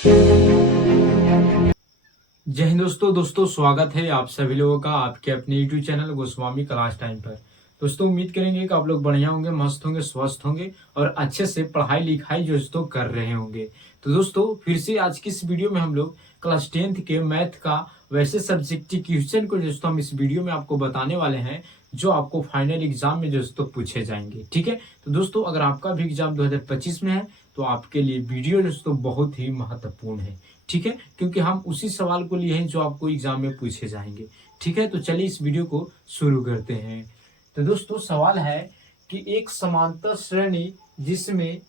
जय हिंद दोस्तों स्वागत है आप सभी लोगों का आपके अपने YouTube channel Goswami class time पर। दोस्तों उम्मीद करेंगे कि आप लोग बढ़िया होंगे, मस्त होंगे, स्वस्थ होंगे और अच्छे से पढ़ाई लिखाई जो दोस्तों कर रहे होंगे। तो दोस्तों फिर से आज की इस वीडियो में हम लोग क्लास 10th के मैथ का वैसे सब्जेक्ट की क्वेश्चन को दोस्तों हम इस वीडियो में आपको बताने वाले हैं जो आपको फाइनल एग्जाम में दोस्तों पूछे जाएंगे। ठीक है, तो दोस्तों अगर आपका भी एग्जाम 2025 में है तो आपके लिए वीडियो दोस्तों बहुत ही महत्वपूर्ण है। ठीक है, क्योंकि हम उसी सवाल को लिए हैं जो आपको एग्जाम में पूछे जाएंगे। ठीक है, तो चलिए इस वीडियो को शुरू करते हैं। तो दोस्तों सवाल है कि एक समांतर श्रेणी जिसमें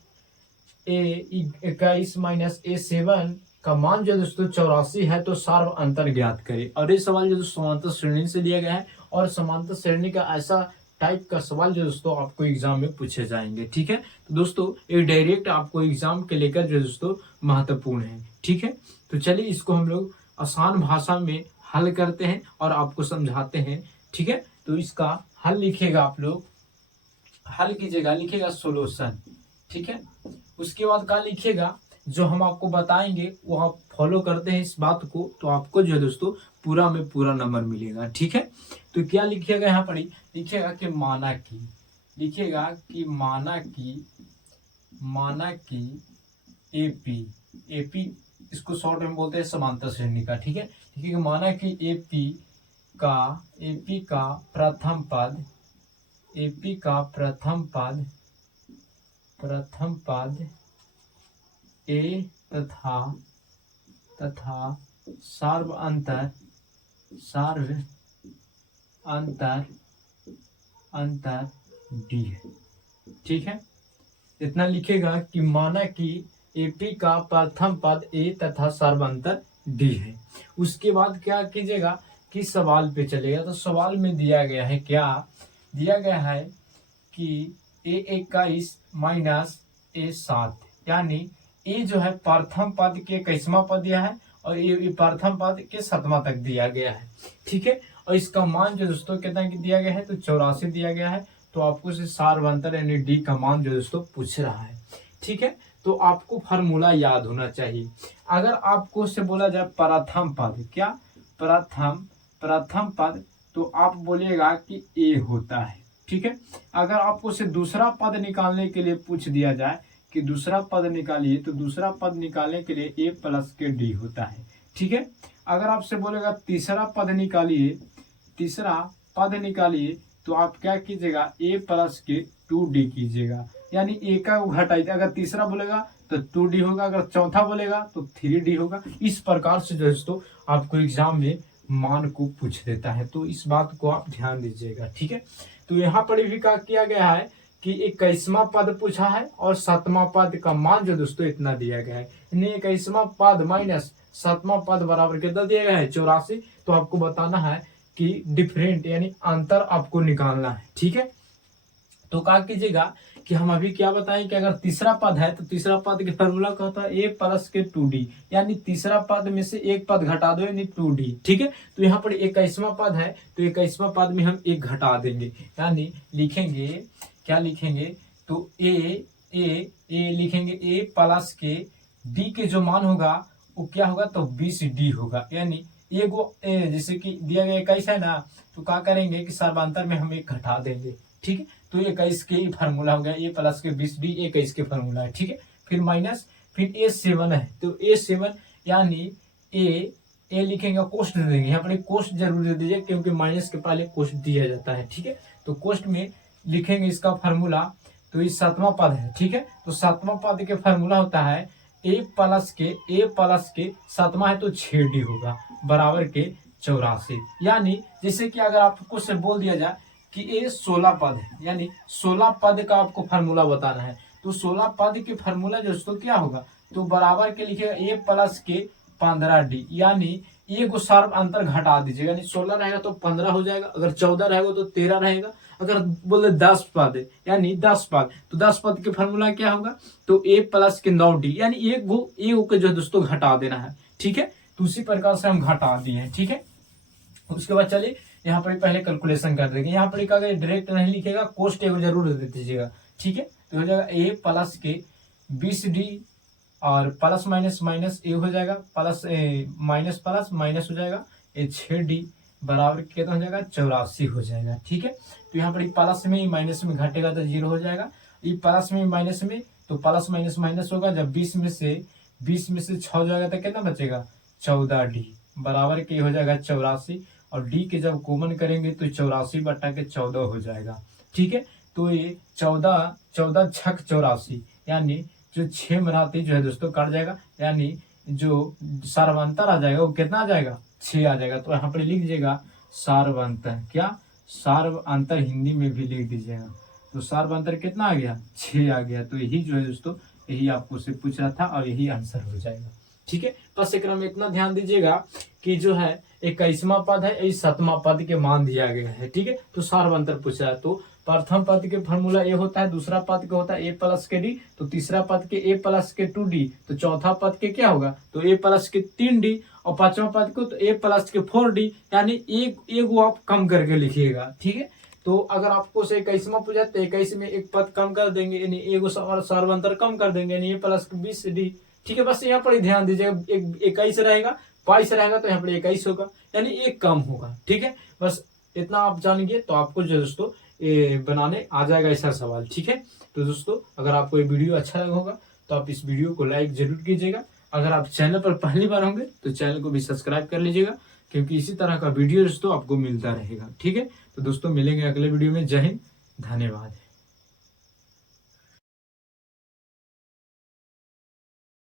a21 माइनस a7 का मान जो दोस्तों 84 है तो सार्व अंतर ज्ञात करे। और ये सवाल जो समांतर श्रेणी से दिया गया है और समांतर श्रेणी का ऐसा टाइप का सवाल जो दोस्तों आपको एग्जाम में पूछे जाएंगे। ठीक है, तो दोस्तों ये डायरेक्ट आपको एग्जाम के लेकर जो दोस्तों महत्वपूर्ण है। ठीक है, तो चलिए इसको हम लोग आसान भाषा में हल करते हैं और आपको समझाते हैं। ठीक है, तो इसका हल लिखिएगा, आप लोग हल कीजिएगा, लिखिएगा सोल्यूशन। ठीक है, उसके बाद क्या लिखिएगा, जो हम आपको बताएंगे वो आप फॉलो करते हैं इस बात को तो आपको जो है दोस्तों पूरा में पूरा नंबर मिलेगा। ठीक है, तो क्या लिखिएगा यहाँ पर, लिखिएगा कि माना की, लिखिएगा कि माना की एपी, एपी इसको शॉर्ट में बोलते हैं समांतर श्रेणी का। ठीक है, लिखिएगा माना कि एपी का प्रथम पद, एपी का प्रथम पद ए तथा सार्व अंतर डी है। ठीक है, इतना लिखेगा कि माना कि एपी का प्रथम पद ए तथा सार्वंतर डी है। उसके बाद क्या कीजिएगा कि सवाल पे चलेगा। तो सवाल में दिया गया है, क्या दिया गया है कि a21 माइनस a7 यानी ए जो है प्रथम पद के 21वां पद दिया है और ये प्रथम पद के 7वां तक दिया गया है। ठीक है, और इसका मान जो दोस्तों कितना दिया गया है तो 84 दिया गया है। तो आपको इसे सार्वंतर यानी डी का मान जो दोस्तों पूछ रहा है। ठीक है, तो आपको फार्मूला याद होना चाहिए। अगर आपको से बोला जाए प्रथम पद, क्या प्रथम पद, तो आप बोलिएगा कि ए होता है। ठीक है, अगर आपको से दूसरा पद निकालने के लिए पूछ दिया जाए कि दूसरा पद निकालिए तो दूसरा पद निकालने के लिए ए प्लस के डी होता है। ठीक है, अगर आपसे बोलेगा तीसरा पद निकालिए तो आप क्या कीजिएगा ए प्लस के 2d कीजिएगा, यानी ए का घटाइए। अगर तीसरा बोलेगा तो 2d होगा, अगर चौथा बोलेगा तो 3d होगा। इस प्रकार से दोस्तों आपको एग्जाम में मान को पूछ देता है, तो इस बात को आप ध्यान दीजिएगा। ठीक है, तो यहाँ पर भी क्या किया गया है कि 21वां पद पूछा है और 7वां पद का मान जो दोस्तों इतना दिया गया है, यानी 21वां पद माइनस 7वां पद बराबर कितना दिया गया है 84। तो आपको बताना है कि डिफरेंट यानी अंतर आपको निकालना है। ठीक है, तो क्या कीजिएगा कि हम अभी क्या बताएं कि अगर तीसरा पद है तो तीसरा पद के फॉर्मूला क्या होता है ए प्लस के 2d, यानी तीसरा पद में से एक पद घटा दो यानी 2d। ठीक है, तो यहाँ पर 21वां पद है तो 21वां पद में हम एक घटा देंगे, यानी लिखेंगे, क्या लिखेंगे तो ए लिखेंगे ए प्लस के डी के जो मान होगा वो क्या होगा तो 20d होगा, यानी जैसे कि दिया गया 21 है ना, तो क्या करेंगे कि सर्वांतर में हम एक घटा देंगे। ठीक है, तो 21 के फार्मूला हो गया ए प्लस के 20d 21 के फार्मूला है। ठीक है, फिर माइनस, फिर a7 है तो a7 यानी ए लिखेंगे, कोष्ट दे देंगे। यहाँ पर कोष्ट जरूर दे दीजिए क्योंकि माइनस के पहले कोष्ट दिया जाता है। ठीक है, तो कोष्ट में लिखेंगे इसका फार्मूला, तो ये 7वां पद है। ठीक है, तो 7वां पद के फार्मूला होता है ए प्लस के 7वां है तो 6d होगा बराबर के 84। यानी जैसे कि अगर आपको से बोल दिया जाए कि ये 16 पद है, यानी 16 पद का आपको फार्मूला बताना है, तो 16 पद के फार्मूला दोस्तों क्या होगा तो बराबर के लिखिएगा ए प्लस के 15d, यानी ये को सार्व अंतर घटा दीजिएगा, यानी 16 रहेगा तो 15 हो जाएगा, अगर 14 रहेगा तो 13 रहेगा, अगर बोले 10 पद है यानी 10 पद तो 10 पद के फार्मूला क्या होगा तो ए प्लस के 9d, यानी एक को जो दोस्तों घटा देना है। ठीक है, तो उसी प्रकार से हम घटा दिए हैं। ठीक है, उसके बाद चलिए यहाँ पर पहले कैलकुलेशन कर देंगे। यहाँ पर डायरेक्ट नहीं लिखेगा, कोष्ट एगो जरूर दे दीजिएगा। ठीक है, तो हो जाएगा ए प्लस के 20d और प्लस माइनस माइनस ए हो जाएगा, प्लस माइनस प्लस माइनस हो जाएगा, ये 6d बराबर कितना हो जाएगा 84 हो जाएगा। ठीक है, तो यहाँ पर प्लस में माइनस में घटेगा तो 0 हो जाएगा, ये प्लस में माइनस में तो प्लस माइनस माइनस होगा, जब 20 में से 6 हो जाएगा तो कितना बचेगा 14d बराबर के हो जाएगा 84, और d के जब कॉमन करेंगे तो 84/14 हो जाएगा। ठीक है, तो ये 14 छक 84 यानी जो 6 मराती जो है दोस्तों कट जाएगा, यानी जो सार्वंतर आ जाएगा वो कितना आ जाएगा 6 आ जाएगा। तो यहाँ पर लिख दीजिएगा सार्वंतर, क्या सार्वंतर हिंदी में भी लिख दीजिएगा, तो सार्वंतर कितना आ गया 6 आ गया। तो यही जो है दोस्तों यही आपको से पूछ रहा था और यही आंसर हो जाएगा। ठीक है, बस एक में इतना ध्यान दीजिएगा कि जो है 21वां पद है, इस 7वां पद के मान दिया गया है। ठीक है, तो सार्वंतर पूछा है, तो प्रथम पद के फॉर्मूला ए होता है, दूसरा पद के होता है ए प्लस के डी, तो तीसरा पद के ए प्लस के 2d, तो चौथा पद के क्या होगा तो ए प्लस के 3d, और पांचवा पद को तो ए प्लस के 4d, यानी एक आप कम करके लिखिएगा। ठीक है, तो अगर आपको से 21वां पूछा तो 21 में एक पद कम कर देंगे, यानी एक सार्वंतर कम कर देंगे, यानी ए प्लस के 20d। ठीक है, बस यहाँ पर ही ध्यान दीजिएगा, 21 रहेगा 22 रहेगा तो यहाँ पर 21 होगा, यानी एक कम होगा। ठीक है, बस इतना आप जानेंगे तो आपको जो दोस्तों ये बनाने आ जाएगा ऐसा सवाल। ठीक है, तो दोस्तों अगर आपको ये वीडियो अच्छा लगा होगा तो आप इस वीडियो को लाइक जरूर कीजिएगा। अगर आप चैनल पर पहली बार होंगे तो चैनल को भी सब्सक्राइब कर लीजिएगा, क्योंकि इसी तरह का वीडियो दोस्तों आपको मिलता रहेगा। ठीक है, तो दोस्तों मिलेंगे अगले वीडियो में। जय हिंद, धन्यवाद।